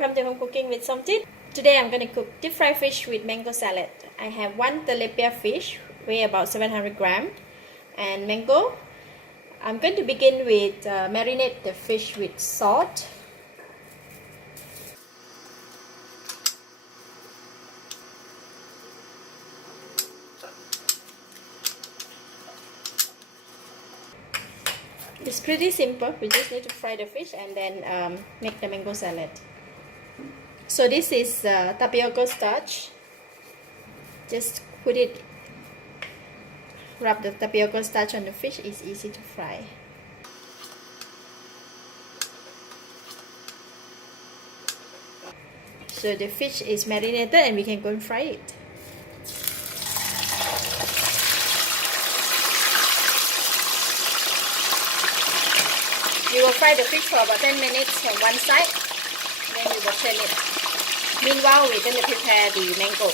welcome to Home Cooking with Somjit. Today I'm going to cook deep fried fish with mango salad. I have one tilapia fish, weigh about 700 grams, and mango. I'm going to begin with marinate the fish with salt. It's pretty simple. We just need to fry the fish and then make the mango salad. So this is tapioca starch. Just rub the tapioca starch on the fish. It's easy to fry. So the fish is marinated and we can go and fry it. You will fry the fish for about 10 minutes from one side, then you will turn it. Meanwhile, we're going to prepare the mango.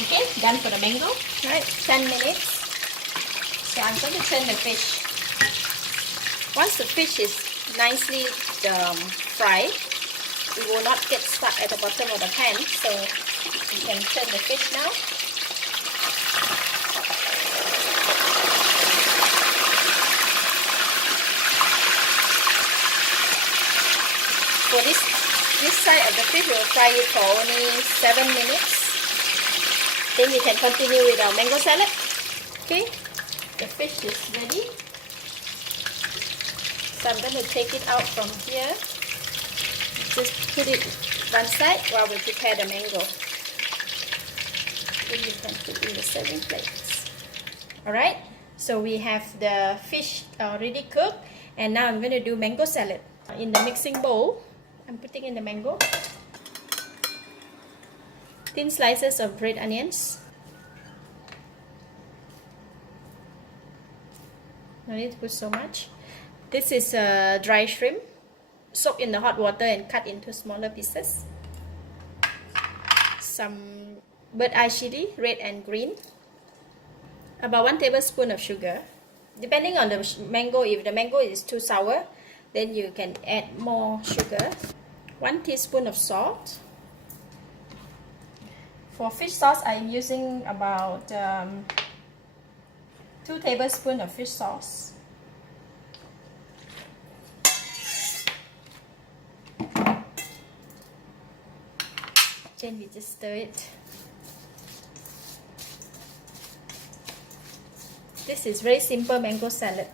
Okay, done for the mango. Right, 10 minutes. So I'm going to turn the fish. Once the fish is nicely fried, it will not get stuck at the bottom of the pan. So you can turn the fish now. For this side of the fish, we'll fry it for only 7 minutes. Then we can continue with our mango salad. Okay, the fish is ready. So I'm going to take it out from here. Just put it one side while we prepare the mango. Then you can put in the serving plates. Alright, so we have the fish already cooked. And now I'm going to do mango salad. In the mixing bowl, I'm putting in the mango. Thin slices of red onions. No need to put so much. This is dry shrimp. Soak in the hot water and cut into smaller pieces. Some bird eye chili, red and green. About 1 tablespoon of sugar. Depending on the mango, if the mango is too sour, then you can add more sugar. 1 teaspoon of salt. For fish sauce, I'm using about 2 tablespoons of fish sauce. Then we just stir it. This is very simple mango salad.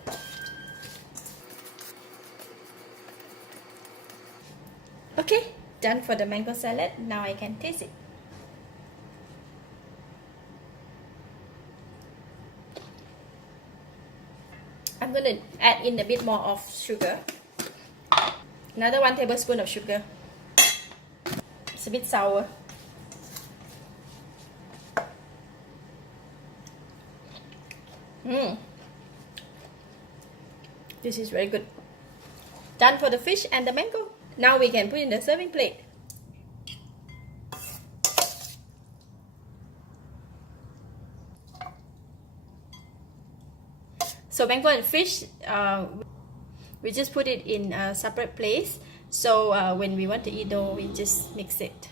Okay, done for the mango salad. Now I can taste it. I'm going to add in a bit more of sugar. Another 1 tablespoon of sugar. It's a bit sour. This is very good. Done for the fish and the mango. Now we can put in the serving plate. So mango and fish, we just put it in a separate place. So when we want to eat, though, we just mix it.